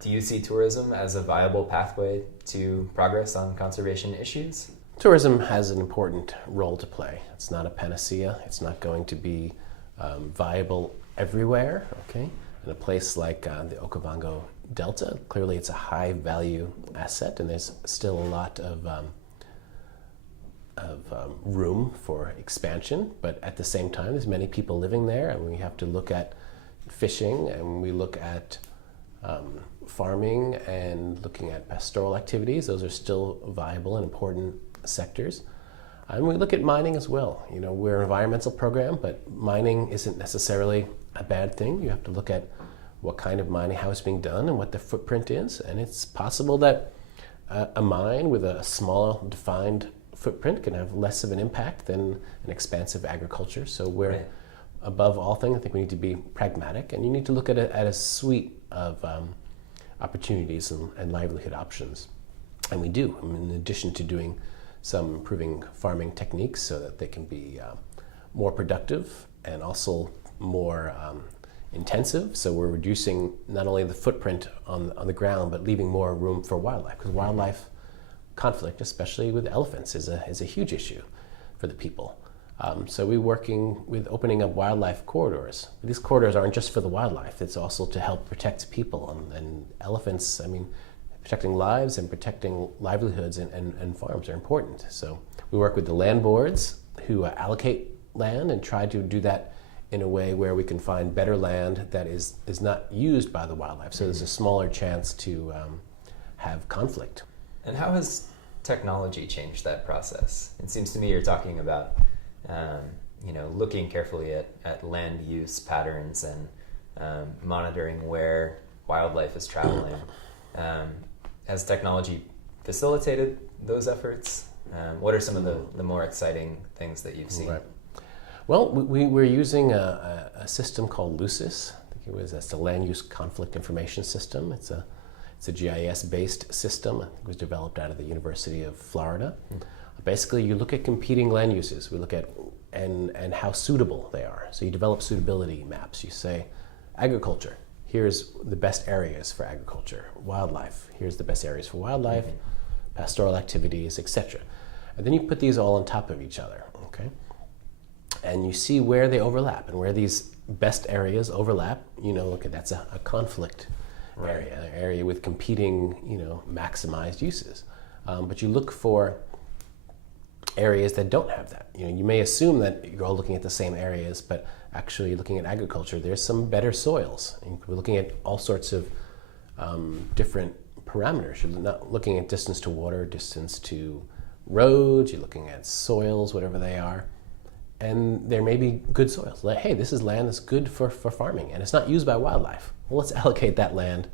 Do you see tourism as a viable pathway to progress on conservation issues? Tourism has an important role to play. It's not a panacea. It's not going to be viable everywhere. Okay, in a place like the Okavango Delta, clearly it's a high value asset, and there's still a lot of room for expansion. But at the same time, there's many people living there, and we have to look at fishing, and we look at farming, and looking at pastoral activities. Those are still viable and important sectors. And we look at mining as well. You know, we're an environmental program, but mining isn't necessarily a bad thing. You have to look at what kind of mining, how it's being done, and what the footprint is. And it's possible that a mine with a small defined footprint can have less of an impact than an expansive agriculture. So we're, right. Above all things, I think we need to be pragmatic, and you need to look at a suite of opportunities and livelihood options. And we do, in addition to doing some improving farming techniques so that they can be more productive and also more intensive. So we're reducing not only the footprint on the ground, but leaving more room for wildlife, because wildlife conflict, especially with elephants, is a huge issue for the people. So we're working with opening up wildlife corridors. These corridors aren't just for the wildlife, it's also to help protect people. And elephants, I mean, protecting lives and protecting livelihoods and farms are important. So we work with the land boards who allocate land and try to do that in a way where we can find better land that is not used by the wildlife. So there's a smaller chance to have conflict. And how has technology changed that process? It seems to me you're talking about looking carefully at land use patterns and monitoring where wildlife is traveling. Has technology facilitated those efforts? What are some of the more exciting things that you've seen? Right. Well, we're using a system called LUCIS. I think that's the Land Use Conflict Information System. It's a GIS-based system. I think it was developed out of the University of Florida. Basically, you look at competing land uses. We look at and how suitable they are. So you develop suitability maps. You say, agriculture, here's the best areas for agriculture. Wildlife, here's the best areas for wildlife, pastoral activities, etc. And then you put these all on top of each other, okay? And you see where they overlap, and where these best areas overlap, okay, that's a conflict area, an area with competing, maximized uses. But you look for areas that don't have that. You may assume that you're all looking at the same areas, but actually looking at agriculture, there's some better soils. And we're looking at all sorts of different parameters. You're not looking at distance to water, distance to roads, you're looking at soils, whatever they are. And there may be good soils. Like, hey, this is land that's good for farming, and it's not used by wildlife. Well, let's allocate that land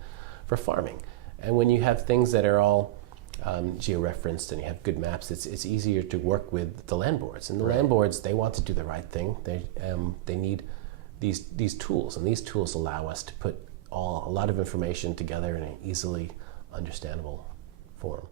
for farming. And when you have things that are all geo-referenced and you have good maps, it's easier to work with the land boards. And the land boards, they want to do the right thing. They need these tools, and these tools allow us to put a lot of information together in an easily understandable form.